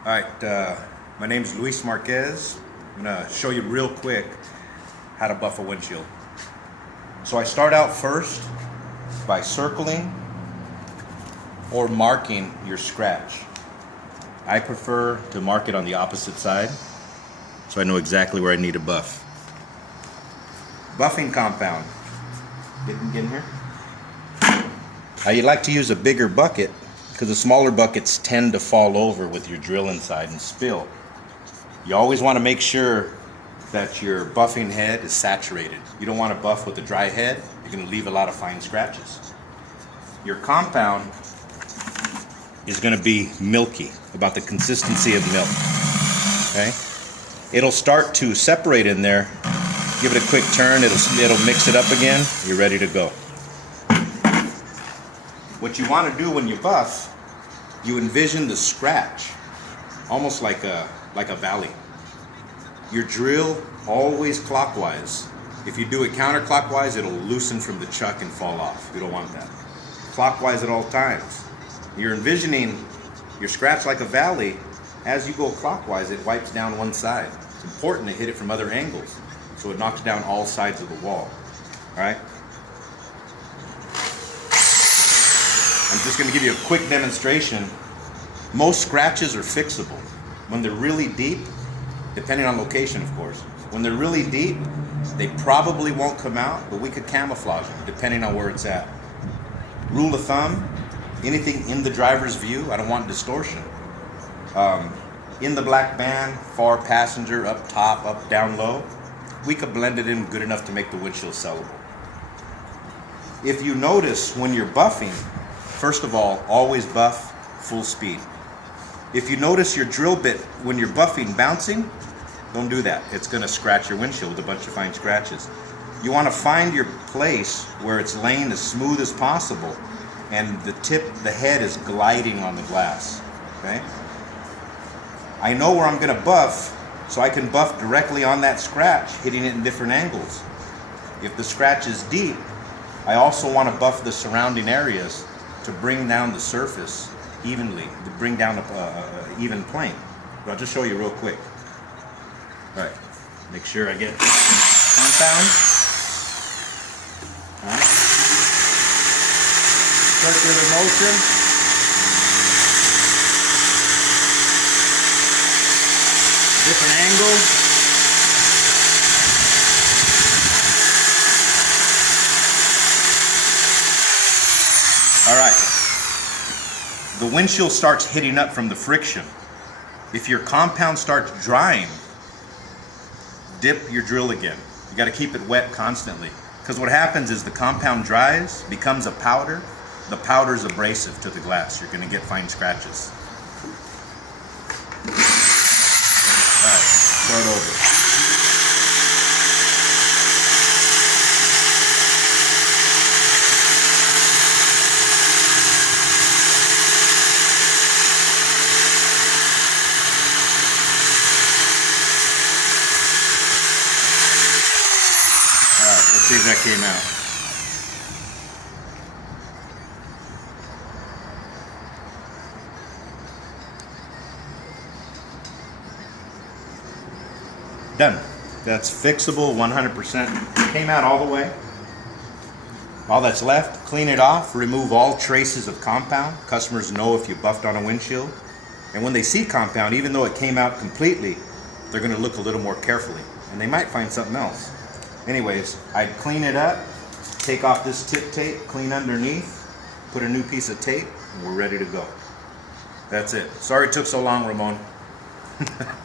Alright, my name is Luis Marquez. I'm going to show you real quick how to buff a windshield. So I start out first by circling or marking your scratch. I prefer to mark it on the opposite side so I know exactly where I need to buff. Buffing compound. Get in here. You like to use a bigger bucket because the smaller buckets tend to fall over with your drill inside and spill. You always want to make sure that your buffing head is saturated. You don't want to buff with a dry head. You're going to leave a lot of fine scratches. Your compound is going to be milky, about the consistency of milk. Okay? It'll start to separate in there. Give it a quick turn, it'll mix it up again. You're ready to go. What you want to do when you buff, you envision the scratch almost like a valley. Your drill always clockwise. If you do it counterclockwise, it'll loosen from the chuck and fall off. You don't want that. Clockwise at all times. You're envisioning your scratch like a valley. As you go clockwise, it wipes down one side. It's important to hit it from other angles so it knocks down all sides of the wall. All right? I'm just going to give you a quick demonstration. Most scratches are fixable. When they're really deep, depending on location of course, when they're really deep, they probably won't come out, but we could camouflage them depending on where it's at. Rule of thumb, anything in the driver's view, I don't want distortion. In the black band, far passenger, up top, up, down, low, we could blend it in good enough to make the windshield sellable. If you notice when you're buffing, first of all, always buff full speed. If you notice your drill bit when you're buffing bouncing, don't do that. It's going to scratch your windshield with a bunch of fine scratches. You want to find your place where it's laying as smooth as possible and the head is gliding on the glass. Okay? I know where I'm going to buff, so I can buff directly on that scratch, hitting it in different angles. If the scratch is deep, I also want to buff the surrounding areas to bring down the surface evenly, to bring down an even plane. But I'll just show you real quick. All right, make sure I get compound. All right. Circular motion. Different angle. All right. The windshield starts hitting up from the friction. If your compound starts drying, dip your drill again. You got to keep it wet constantly. Because what happens is the compound dries, becomes a powder. The powder is abrasive to the glass. You're going to get fine scratches. All right, start over. Let's see if that came out. Done. That's fixable 100%. Came out all the way. All that's left, clean it off, remove all traces of compound. Customers know if you buffed on a windshield. And when they see compound, even though it came out completely, they're going to look a little more carefully. And they might find something else. Anyways, I'd clean it up, take off this tip tape, clean underneath, put a new piece of tape, and we're ready to go. That's it. Sorry it took so long, Ramon.